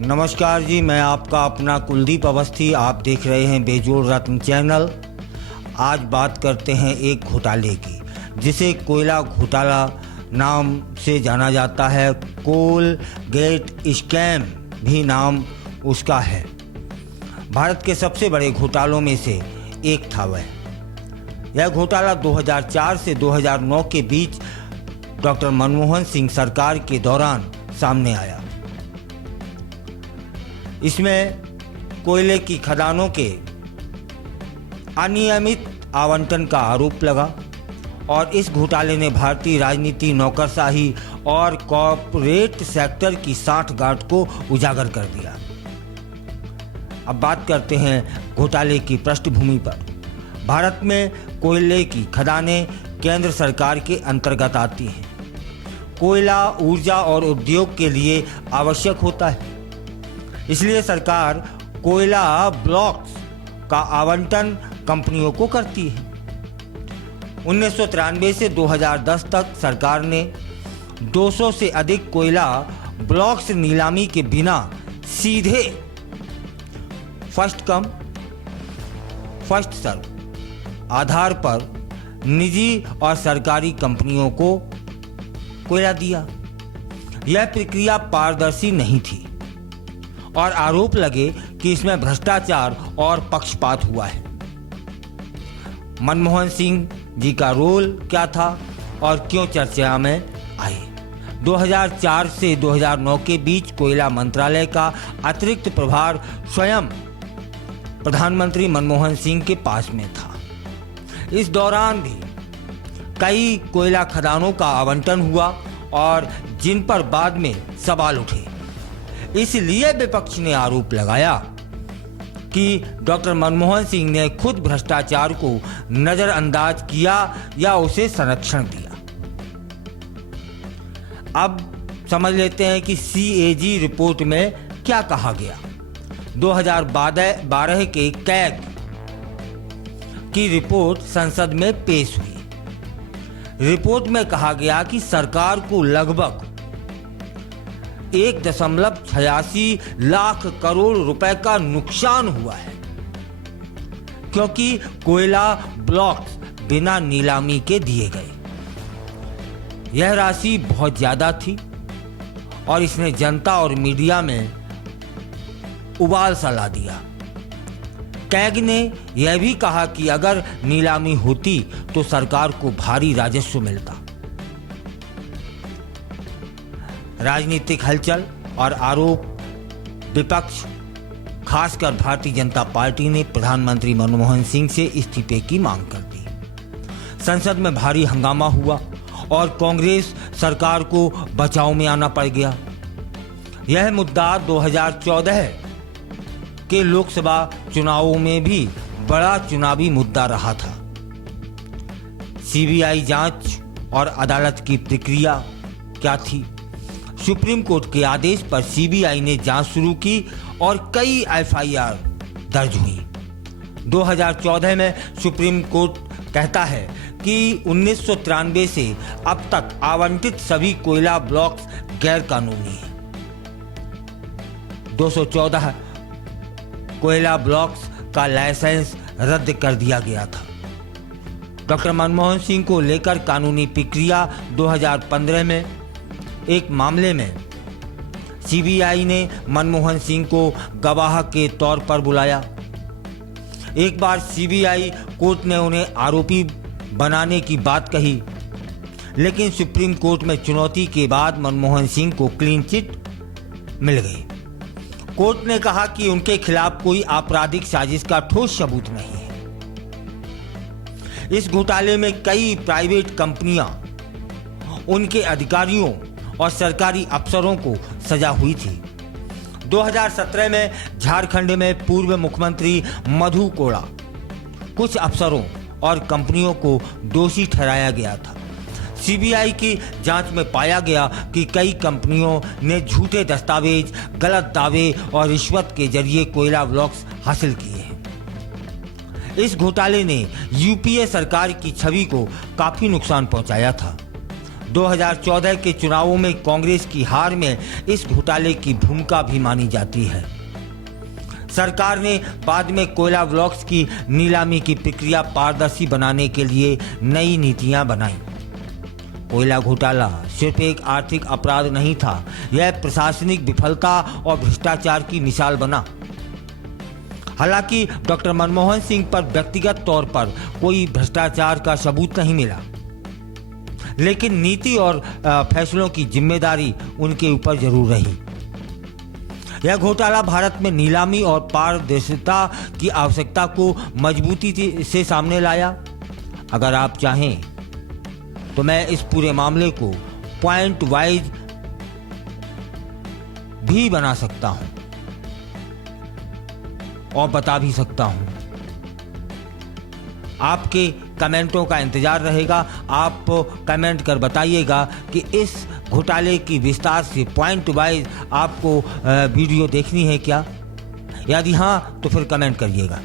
नमस्कार जी, मैं आपका अपना कुलदीप अवस्थी। आप देख रहे हैं बेजोड़ रत्न चैनल। आज बात करते हैं एक घोटाले की, जिसे कोयला घोटाला नाम से जाना जाता है। कोल गेट स्कैम भी नाम उसका है। भारत के सबसे बड़े घोटालों में से एक था वह। यह घोटाला 2004 से 2009 के बीच डॉक्टर मनमोहन सिंह सरकार के दौरान सामने आया। इसमें कोयले की खदानों के अनियमित आवंटन का आरोप लगा और इस घोटाले ने भारतीय राजनीति, नौकरशाही और कॉर्पोरेट सेक्टर की सांठगांठ को उजागर कर दिया। अब बात करते हैं घोटाले की पृष्ठभूमि पर। भारत में कोयले की खदानें केंद्र सरकार के अंतर्गत आती हैं। कोयला ऊर्जा और उद्योग के लिए आवश्यक होता है, इसलिए सरकार कोयला ब्लॉक्स का आवंटन कंपनियों को करती है। 1993 से 2010 तक सरकार ने 200 से अधिक कोयला ब्लॉक्स नीलामी के बिना सीधे फर्स्ट कम फर्स्ट सर्व आधार पर निजी और सरकारी कंपनियों को कोयला दिया। यह प्रक्रिया पारदर्शी नहीं थी और आरोप लगे कि इसमें भ्रष्टाचार और पक्षपात हुआ है। मनमोहन सिंह जी का रोल क्या था और क्यों चर्चा में आए? 2004 से 2009 के बीच कोयला मंत्रालय का अतिरिक्त प्रभार स्वयं प्रधानमंत्री मनमोहन सिंह के पास में था। इस दौरान भी कई कोयला खदानों का आवंटन हुआ और जिन पर बाद में सवाल उठे। इसलिए विपक्ष ने आरोप लगाया कि डॉक्टर मनमोहन सिंह ने खुद भ्रष्टाचार को नजरअंदाज किया या उसे संरक्षण दिया। अब समझ लेते हैं कि CAG रिपोर्ट में क्या कहा गया। 2012 के कैग की रिपोर्ट संसद में पेश हुई। रिपोर्ट में कहा गया कि सरकार को लगभग 1.86 लाख करोड़ रुपए का नुकसान हुआ है, क्योंकि कोयला ब्लॉक्स बिना नीलामी के दिए गए। यह राशि बहुत ज्यादा थी और इसने जनता और मीडिया में उबाल सा ला दिया। कैग ने यह भी कहा कि अगर नीलामी होती तो सरकार को भारी राजस्व मिलता। राजनीतिक हलचल और आरोप, विपक्ष खासकर भारतीय जनता पार्टी ने प्रधानमंत्री मनमोहन सिंह से इस्तीफे की मांग कर दी। संसद में भारी हंगामा हुआ और कांग्रेस सरकार को बचाव में आना पड़ गया। यह मुद्दा 2014 के लोकसभा चुनावों में भी बड़ा चुनावी मुद्दा रहा था। CBI जांच और अदालत की प्रक्रिया क्या थी? सुप्रीम कोर्ट के आदेश पर CBI ने जांच शुरू की और कई FIR दर्ज हुई। 2014 में सुप्रीम कोर्ट कहता है कि 1993 से अब तक आवंटित सभी कोयला ब्लॉक्स गैर कानूनी हैं। 214 कोयला ब्लॉक्स का लाइसेंस रद्द कर दिया गया था। डॉक्टर मनमोहन सिंह को लेकर कानूनी प्रक्रिया 2015 में एक मामले में CBI ने मनमोहन सिंह को गवाह के तौर पर बुलाया। एक बार CBI कोर्ट ने उन्हें आरोपी बनाने की बात कही, लेकिन सुप्रीम कोर्ट में चुनौती के बाद मनमोहन सिंह को क्लीन चिट मिल गई। कोर्ट ने कहा कि उनके खिलाफ कोई आपराधिक साजिश का ठोस सबूत नहीं है। इस घोटाले में कई प्राइवेट कंपनियां, उनके अधिकारियों और सरकारी अफसरों को सजा हुई थी। 2017 में झारखंड में पूर्व मुख्यमंत्री मधु कोड़ा, कुछ अफसरों और कंपनियों को दोषी ठहराया गया था। CBI की जांच में पाया गया कि कई कंपनियों ने झूठे दस्तावेज, गलत दावे और रिश्वत के जरिए कोयला ब्लॉक्स हासिल किए हैं। इस घोटाले ने UPA सरकार की छवि को काफी नुकसान पहुंचाया था। 2014 के चुनावों में कांग्रेस की हार में इस घोटाले की भूमिका भी मानी जाती है। सरकार ने बाद में कोयला ब्लॉक्स की नीलामी की प्रक्रिया पारदर्शी बनाने के लिए नई नीतियां बनाई। कोयला घोटाला सिर्फ एक आर्थिक अपराध नहीं था, यह प्रशासनिक विफलता और भ्रष्टाचार की मिसाल बना। हालांकि डॉक्टर मनमोहन सिंह पर व्यक्तिगत तौर पर कोई भ्रष्टाचार का सबूत नहीं मिला, लेकिन नीति और फैसलों की जिम्मेदारी उनके ऊपर जरूर रही। यह घोटाला भारत में नीलामी और पारदर्शिता की आवश्यकता को मजबूती से सामने लाया। अगर आप चाहें तो मैं इस पूरे मामले को पॉइंट वाइज भी बना सकता हूं और बता भी सकता हूं। आपके कमेंटों का इंतजार रहेगा। आप कमेंट कर बताइएगा कि इस घोटाले की विस्तार से पॉइंट वाइज आपको वीडियो देखनी है क्या। यदि हाँ तो फिर कमेंट करिएगा।